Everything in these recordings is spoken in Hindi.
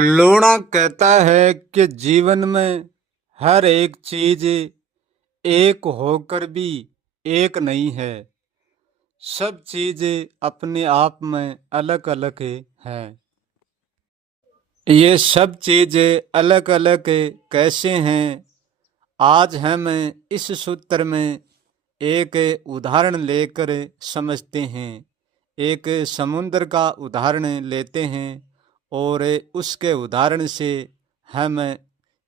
लूणा कहता है कि जीवन में हर एक चीज एक होकर भी एक नहीं है। सब चीजें अपने आप में अलग अलग हैं। ये सब चीजें अलग अलग कैसे हैं? आज हम इस सूत्र में एक उदाहरण लेकर समझते हैं। एक समुद्र का उदाहरण लेते हैं और उसके उदाहरण से हम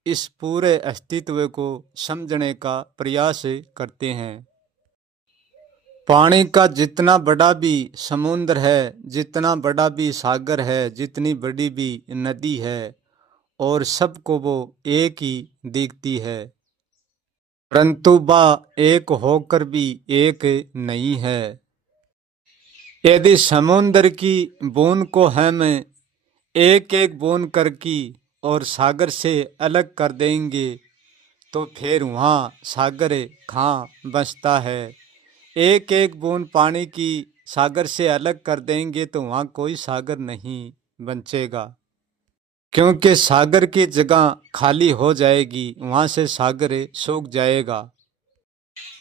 इस पूरे अस्तित्व को समझने का प्रयास करते हैं। पानी का जितना बड़ा भी समुद्र है, जितना बड़ा भी सागर है, जितनी बड़ी भी नदी है, और सबको वो एक ही दिखती है, परंतु वह एक होकर भी एक नहीं है। यदि समुद्र की बूंद को हम एक एक बूंद करके और सागर से अलग कर देंगे तो फिर वहाँ सागर कहाँ बचता है। एक एक बूंद पानी की सागर से अलग कर देंगे तो वहाँ कोई सागर नहीं बचेगा, क्योंकि सागर की जगह खाली हो जाएगी, वहाँ से सागर सूख जाएगा।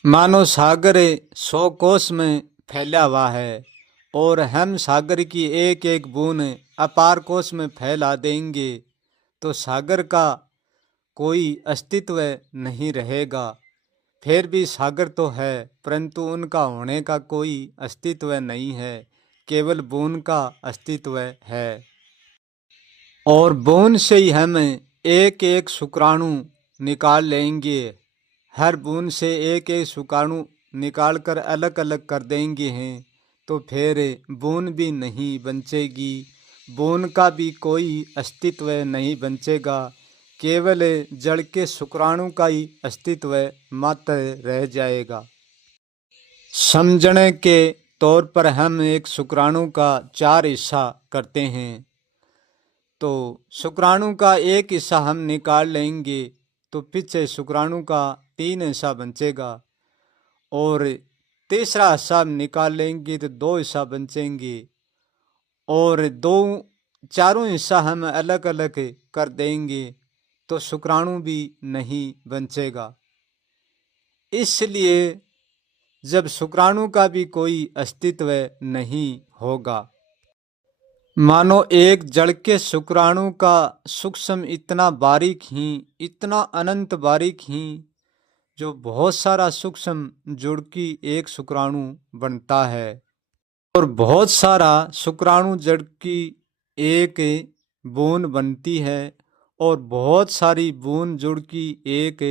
मानो सागर 100 कोस में फैला हुआ है और हम सागर की एक एक बूंद अपार कोस में फैला देंगे तो सागर का कोई अस्तित्व नहीं रहेगा। फिर भी सागर तो है, परंतु उनका होने का कोई अस्तित्व नहीं है, केवल बूंद का अस्तित्व है। और बूंद से ही हम एक एक शुक्राणु निकाल लेंगे। हर बूंद से एक एक शुक्राणु निकाल कर अलग अलग कर देंगे हैं तो फिर बूंद भी नहीं बचेगी, बूंद का भी कोई अस्तित्व नहीं बचेगा, केवल जल के शुक्राणु का ही अस्तित्व मात्र रह जाएगा। समझने के तौर पर हम एक शुक्राणु का 4 हिस्सा करते हैं, तो शुक्राणु का एक हिस्सा हम निकाल लेंगे तो पीछे शुक्राणु का 3 हिस्सा बचेगा, और तीसरा हिस्सा निकाल लेंगे तो 2 हिस्सा बचेंगे, और चारों हिस्सा हम अलग अलग कर देंगे तो शुक्राणु भी नहीं बचेगा। इसलिए जब शुक्राणु का भी कोई अस्तित्व नहीं होगा, मानो एक जड़ के शुक्राणु का सूक्ष्म इतना बारीक ही, इतना अनंत बारीक ही, जो बहुत सारा सूक्ष्म जुड़ की एक शुक्राणु बनता है, और बहुत सारा शुक्राणु जड़ की एक बूंद बनती है, और बहुत सारी बूंद जुड़ की एक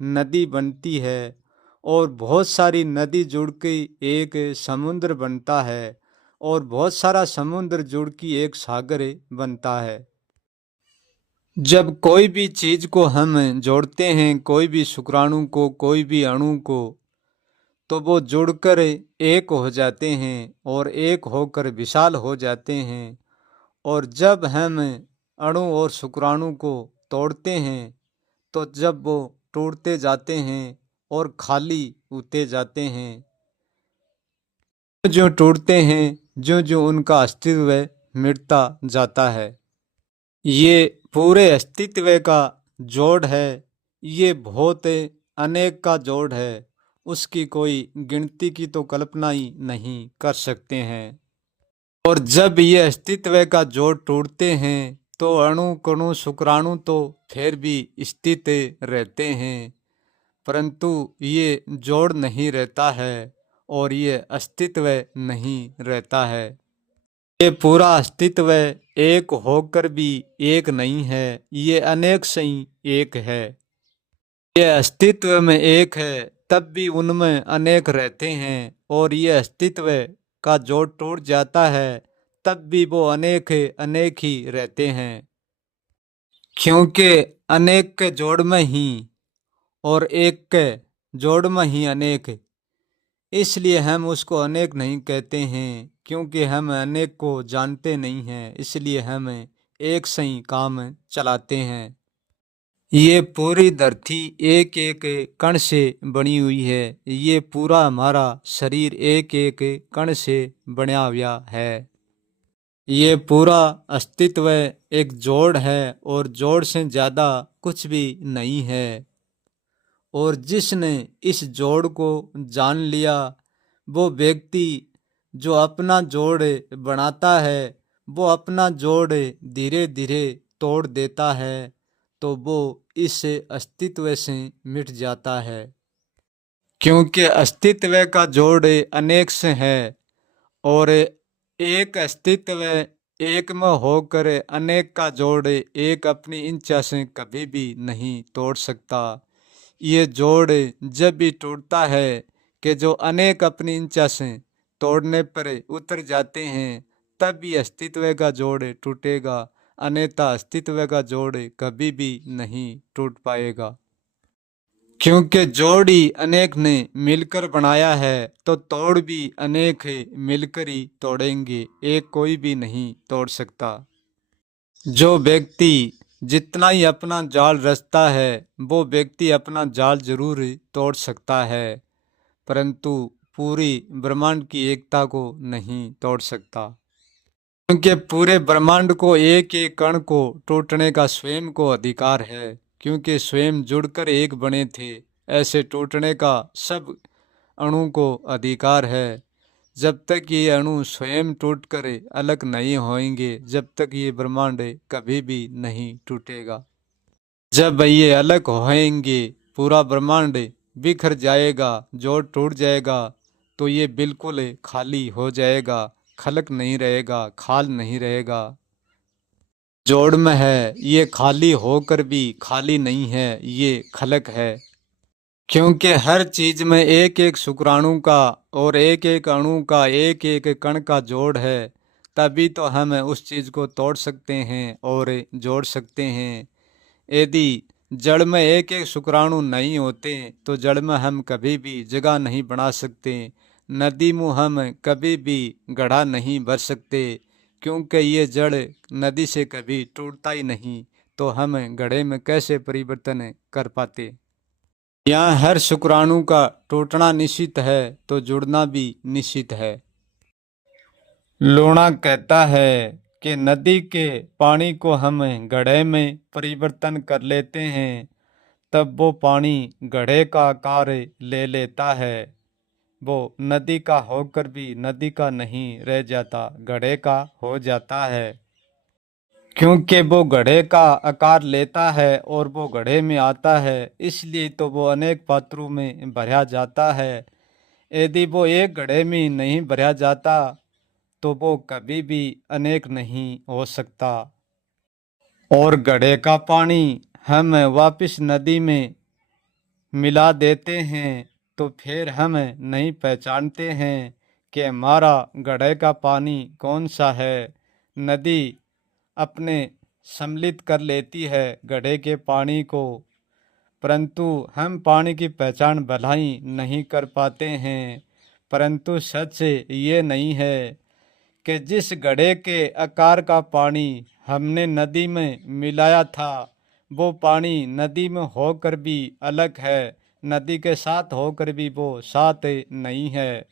नदी बनती है, और बहुत सारी नदी जुड़ के एक समुद्र बनता है, और बहुत सारा समुद्र जुड़ की एक सागर बनता है। जब कोई भी चीज को हम जोड़ते हैं, कोई भी शुक्राणु को, कोई भी अणु को, तो वो जुड़कर एक हो जाते हैं और एक होकर विशाल हो जाते हैं। और जब हम अणु और शुक्राणु को तोड़ते हैं तो जब वो टूटते जाते हैं और खाली होते जाते हैं, जो टूटते हैं, जो जो उनका अस्तित्व मिटता जाता है। ये पूरे अस्तित्व का जोड़ है, ये बहुत अनेक का जोड़ है, उसकी कोई गिनती की तो कल्पना ही नहीं कर सकते हैं। और जब ये अस्तित्व का जोड़ टूटते हैं तो अणु कणु शुक्राणु तो फिर भी स्थित रहते हैं, परंतु ये जोड़ नहीं रहता है और ये अस्तित्व नहीं रहता है। ये पूरा अस्तित्व एक होकर भी एक नहीं है, ये अनेक से ही एक है। ये अस्तित्व में एक है तब भी उनमें अनेक रहते हैं, और ये अस्तित्व का जोड़ टूट जाता है तब भी वो अनेक अनेक ही रहते हैं, क्योंकि अनेक के जोड़ में ही और एक के जोड़ में ही अनेक, इसलिए हम उसको अनेक नहीं कहते हैं, क्योंकि हम अनेक को जानते नहीं हैं, इसलिए हम एक से ही काम चलाते हैं। ये पूरी धरती एक एक कण से बनी हुई है, ये पूरा हमारा शरीर एक एक कण से बना हुआ है। ये पूरा अस्तित्व एक जोड़ है और जोड़ से ज़्यादा कुछ भी नहीं है। और जिसने इस जोड़ को जान लिया, वो व्यक्ति जो अपना जोड़ बनाता है, वो अपना जोड़ धीरे धीरे तोड़ देता है, तो वो इस अस्तित्व से मिट जाता है। क्योंकि अस्तित्व का जोड़ अनेक से है और एक अस्तित्व एक में होकर अनेक का जोड़ एक अपनी इच्छा से कभी भी नहीं तोड़ सकता। ये जोड़ जब भी टूटता है कि जो अनेक अपनी इच्छा से तोड़ने पर उतर जाते हैं, तब भी अस्तित्व का जोड़ टूटेगा, अन्यथा अस्तित्व का जोड़ कभी भी नहीं टूट पाएगा। क्योंकि जोड़ ही अनेक ने मिलकर बनाया है, तो तोड़ भी अनेक है मिलकर ही तोड़ेंगे, एक कोई भी नहीं तोड़ सकता। जो व्यक्ति जितना ही अपना जाल रचता है, वो व्यक्ति अपना जाल जरूर तोड़ सकता है, परंतु पूरी ब्रह्मांड की एकता को नहीं तोड़ सकता। क्योंकि पूरे ब्रह्मांड को एक एक कण को टूटने का स्वयं को अधिकार है, क्योंकि स्वयं जुड़कर एक बने थे। ऐसे टूटने का सब अणु को अधिकार है। जब तक ये अणु स्वयं टूटकर अलग नहीं होंगे, जब तक ये ब्रह्मांड कभी भी नहीं टूटेगा। जब ये अलग होंगे, पूरा ब्रह्मांड बिखर जाएगा, जोड़ टूट जाएगा, तो ये बिल्कुल खाली हो जाएगा, खलक नहीं रहेगा, खाल नहीं रहेगा। जोड़ में है, ये खाली होकर भी खाली नहीं है, ये खलक है। क्योंकि हर चीज में एक एक शुक्राणु का और एक एक अणु का एक एक कण का जोड़ है, तभी तो हम उस चीज को तोड़ सकते हैं और जोड़ सकते हैं। यदि जड़ में एक एक शुक्राणु नहीं होते, तो जड़ में हम कभी भी जगह नहीं बना सकते। नदी में हम कभी भी गड्ढा नहीं भर सकते, क्योंकि ये जड़ नदी से कभी टूटता ही नहीं, तो हम गड्ढे में कैसे परिवर्तन कर पाते। यहाँ हर शुक्राणु का टूटना निश्चित है, तो जुड़ना भी निश्चित है। लूणा कहता है कि नदी के पानी को हम घड़े में परिवर्तन कर लेते हैं, तब वो पानी घड़े का आकार ले लेता है। वो नदी का होकर भी नदी का नहीं रह जाता, घड़े का हो जाता है। क्योंकि वो घड़े का आकार लेता है और वो घड़े में आता है, इसलिए तो वो अनेक पात्रों में भरा जाता है। यदि वो एक घड़े में नहीं भरा जाता, तो वो कभी भी अनेक नहीं हो सकता। और घड़े का पानी हम वापस नदी में मिला देते हैं, तो फिर हम नहीं पहचानते हैं कि हमारा घड़े का पानी कौन सा है। नदी अपने सम्मिलित कर लेती है घड़े के पानी को, परंतु हम पानी की पहचान भलाई नहीं कर पाते हैं। परंतु सच ये नहीं है कि जिस घड़े के आकार का पानी हमने नदी में मिलाया था, वो पानी नदी में होकर भी अलग है, नदी के साथ होकर भी वो साथ नहीं है।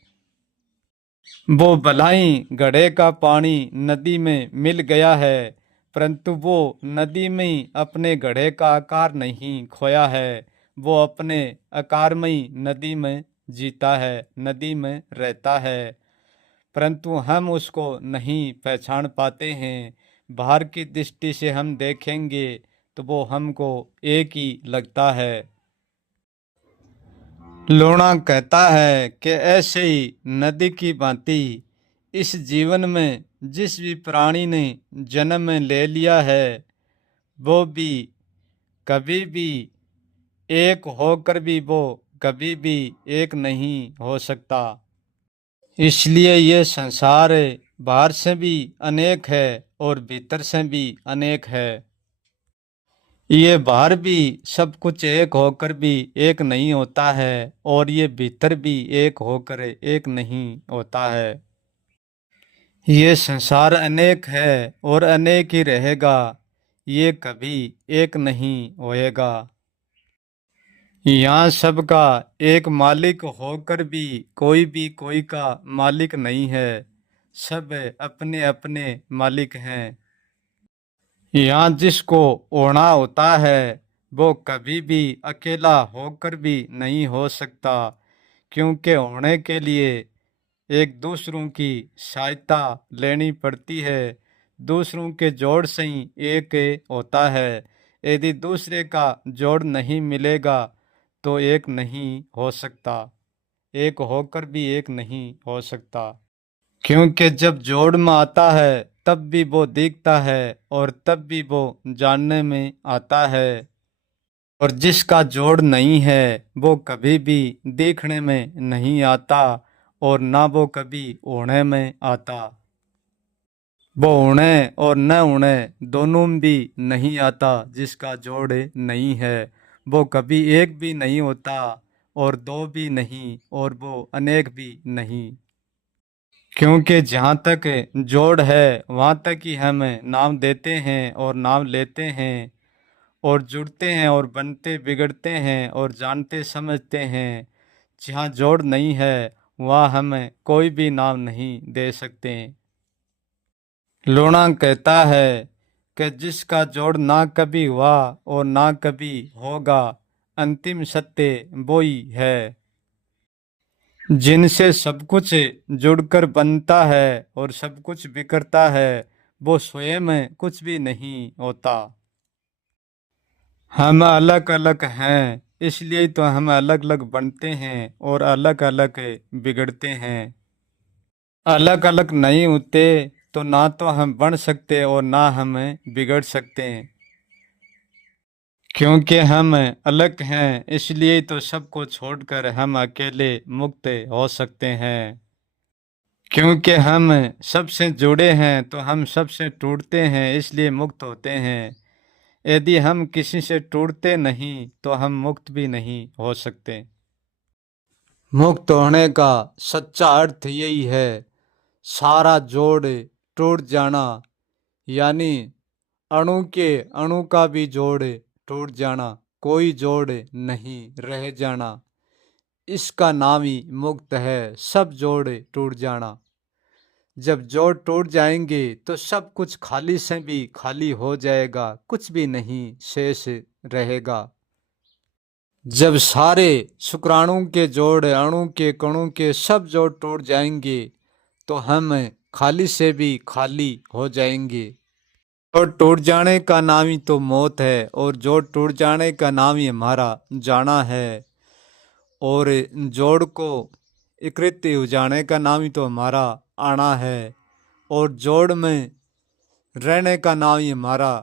वो भलाई घड़े का पानी नदी में मिल गया है, परंतु वो नदी में ही अपने घड़े का आकार नहीं खोया है, वो अपने आकार में ही नदी में जीता है, नदी में रहता है। परंतु हम उसको नहीं पहचान पाते हैं। बाहर की दृष्टि से हम देखेंगे तो वो हमको एक ही लगता है। लूणा कहता है कि ऐसे ही नदी की भांति इस जीवन में जिस भी प्राणी ने जन्म ले लिया है, वो भी कभी भी एक होकर भी वो कभी भी एक नहीं हो सकता। इसलिए ये संसार बाहर से भी अनेक है और भीतर से भी अनेक है। ये बाहर भी सब कुछ एक होकर भी एक नहीं होता है, और ये भीतर भी एक होकर एक नहीं होता है। ये संसार अनेक है और अनेक ही रहेगा, ये कभी एक नहीं होएगा। यहाँ सबका एक मालिक होकर भी कोई का मालिक नहीं है। सब अपने अपने मालिक हैं। यहाँ जिसको होना होता है वो कभी भी अकेला होकर भी नहीं हो सकता, क्योंकि होने के लिए एक दूसरों की सहायता लेनी पड़ती है। दूसरों के जोड़ से ही एक होता है। यदि दूसरे का जोड़ नहीं मिलेगा तो एक नहीं हो सकता, एक होकर भी एक नहीं हो सकता। क्योंकि जब जोड़ में आता है तब भी वो दिखता है और तब भी वो जानने में आता है। और जिसका जोड़ नहीं है वो कभी भी देखने में नहीं आता और ना वो कभी होने में आता। वो होने और न होने दोनों में भी नहीं आता। जिसका जोड़ नहीं है वो कभी एक भी नहीं होता और दो भी नहीं और वो अनेक भी नहीं। क्योंकि जहाँ तक जोड़ है वहाँ तक ही हम नाम देते हैं और नाम लेते हैं और जुड़ते हैं और बनते बिगड़ते हैं और जानते समझते हैं। जहाँ जोड़ नहीं है वहाँ हम कोई भी नाम नहीं दे सकते। लूणा कहता है कि जिसका जोड़ ना कभी हुआ और ना कभी होगा, अंतिम सत्य वो ही है। जिनसे सब कुछ जुड़कर बनता है और सब कुछ बिखरता है वो स्वयं कुछ भी नहीं होता। हम अलग अलग हैं इसलिए तो हम अलग अलग बनते हैं और अलग अलग बिगड़ते हैं। अलग अलग नहीं होते तो ना तो हम बन सकते और ना हम बिगड़ सकते। क्योंकि हम अलग हैं इसलिए तो सबको छोड़कर हम अकेले मुक्त हो सकते हैं। क्योंकि हम सबसे जुड़े हैं तो हम सबसे टूटते हैं इसलिए मुक्त होते हैं। यदि हम किसी से टूटते नहीं तो हम मुक्त भी नहीं हो सकते। मुक्त होने का सच्चा अर्थ यही है, सारा जोड़ टूट जाना, यानी अणु के अणु का भी जोड़ टूट जाना, कोई जोड़ नहीं रह जाना। इसका नाम ही मुक्त है, सब जोड़ टूट जाना। जब जोड़ टूट जाएंगे तो सब कुछ खाली से भी खाली हो जाएगा, कुछ भी नहीं शेष रहेगा। जब सारे शुक्राणु के जोड़, अणु के कणों के सब जोड़ टूट जाएंगे तो हम खाली से भी खाली हो जाएंगे। जोड़ टूट जाने का नाम ही तो मौत है और जोड़ टूट जाने का नाम ही हमारा जाना है। और जोड़ को एकत्रित हो जाने का नाम ही तो हमारा आना है। और जोड़ में रहने का नाम ही हमारा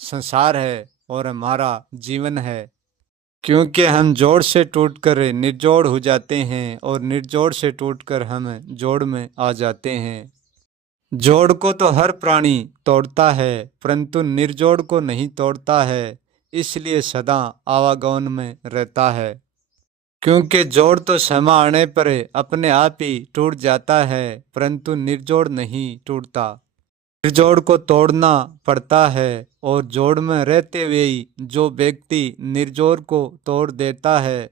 संसार है और हमारा जीवन है। क्योंकि हम जोड़ से टूटकर निर्जोड़ हो जाते हैं और निर्जोड़ से टूटकर हम जोड़ में आ जाते हैं। जोड़ को तो हर प्राणी तोड़ता है परंतु निर्जोड़ को नहीं तोड़ता है, इसलिए सदा आवागमन में रहता है। क्योंकि जोड़ तो समय आने पर अपने आप ही टूट जाता है परंतु निर्जोड़ नहीं टूटता। निर्जोड़ को तोड़ना पड़ता है और जोड़ में रहते हुए ही जो व्यक्ति निर्जोड़ को तोड़ देता है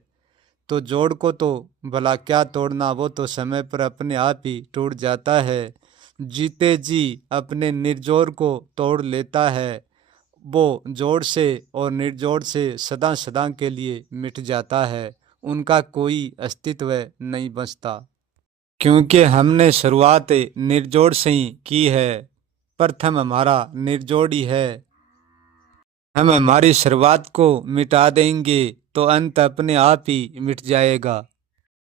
तो जोड़ को तो भला क्या तोड़ना, वो तो समय पर अपने आप ही टूट जाता है। जीते जी अपने निर्जोड़ को तोड़ लेता है वो जोड़ से और निर्जोड़ से सदा सदा के लिए मिट जाता है, उनका कोई अस्तित्व नहीं बचता। क्योंकि हमने शुरुआत निर्जोड़ से ही की है, प्रथम हमारा निर्जोड़ ही है। हम हमारी शुरुआत को मिटा देंगे तो अंत अपने आप ही मिट जाएगा।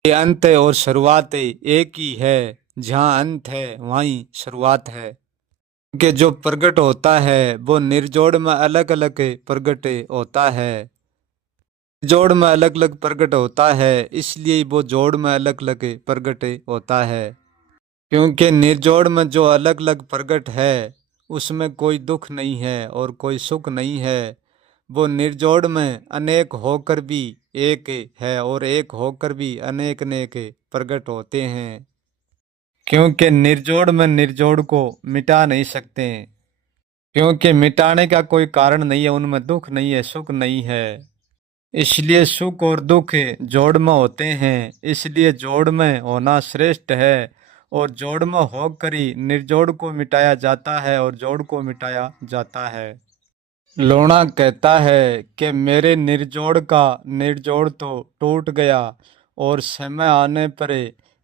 ये अंत और शुरुआत एक ही है, जहाँ अंत है वहीं शुरुआत है। कि जो प्रकट होता है वो निर्जोड़ में अलग अलग प्रकट होता है। जोड़ में अलग अलग प्रकट होता है इसलिए वो जोड़ में अलग अलग प्रकट होता है। क्योंकि निर्जोड़ में जो अलग अलग प्रकट है उसमें कोई दुख नहीं है और कोई सुख नहीं है। वो निर्जोड़ में अनेक होकर भी एक है और एक होकर भी अनेक अनेक प्रकट होते हैं। क्योंकि निर्जोड़ में निर्जोड़ को मिटा नहीं सकते, क्योंकि मिटाने का कोई कारण नहीं है, उनमें दुख नहीं है, सुख नहीं है। इसलिए सुख और दुख जोड़ में होते हैं, इसलिए जोड़ में होना श्रेष्ठ है और जोड़ में होकर ही निर्जोड़ को मिटाया जाता है और जोड़ को मिटाया जाता है। लोणा कहता है कि मेरे निर्जोड़ का निर्जोड़ तो टूट गया और समय आने पर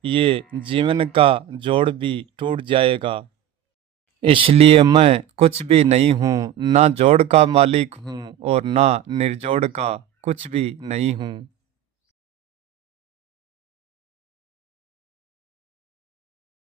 ये जीवन का जोड़ भी टूट जाएगा। इसलिए मैं कुछ भी नहीं हूँ, ना जोड़ का मालिक हूँ और ना निर्जोड़ का कुछ भी नहीं हूँ।